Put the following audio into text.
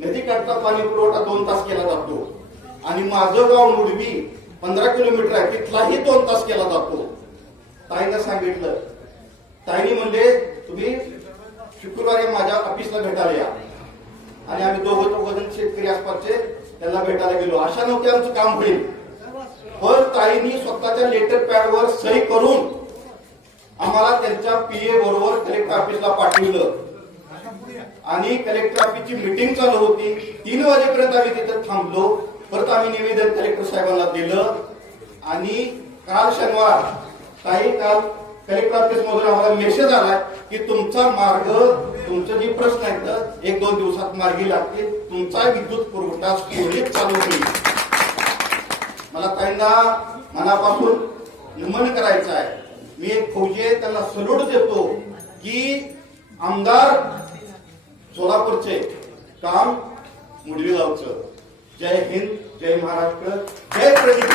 नदीकाठचा पाणी पुरवठा दोन तास केला जातो. आणि माझं गाव मुडबी पंधरा किलोमीटर आहे तिथलाही दोन तास केला जातो. ताईनं सांगितलं. ताईने म्हणले तुम्ही शुक्रवारी माझ्या ऑफिसला भेटायला या. आणि आम्ही दोघं दोघं शेतकरी आसपासचे त्यांना भेटायला गेलो. अशा नव्हते आमचं काम होईल. पण ताईंनी स्वतःच्या लेटर पॅडवर सही करून आम्हाला त्यांच्या पीए बरोबर कलेक्टर ऑफिसला पाठवलं. आणि कलेक्टर ऑफिसची मीटिंग चालू होती. तीन वाजेपर्यंत आम्ही तिथं थांबलो. परत आम्ही निवेदन कलेक्टर साहेबांना दिलं. आणि काल शनिवार काही काल कलेक्टर ऑफिस मधून आम्हाला मेसेज आलाय की तुमचा मार्ग तुमचे जे प्रश्न आहेत एक दोन दिवसात मार्गी लागतील. तुमचा विद्युत पुरवठा सुरळीत चालू होईल. मला काहींना मनापासून नमन करायचं आहे. मी एक फौजी आहे त्यांना सल्यूट देतो की आमदार सोलापूरचे काम मुडवी गावचं. जय हिंद जय महाराष्ट्र जय प्रदीप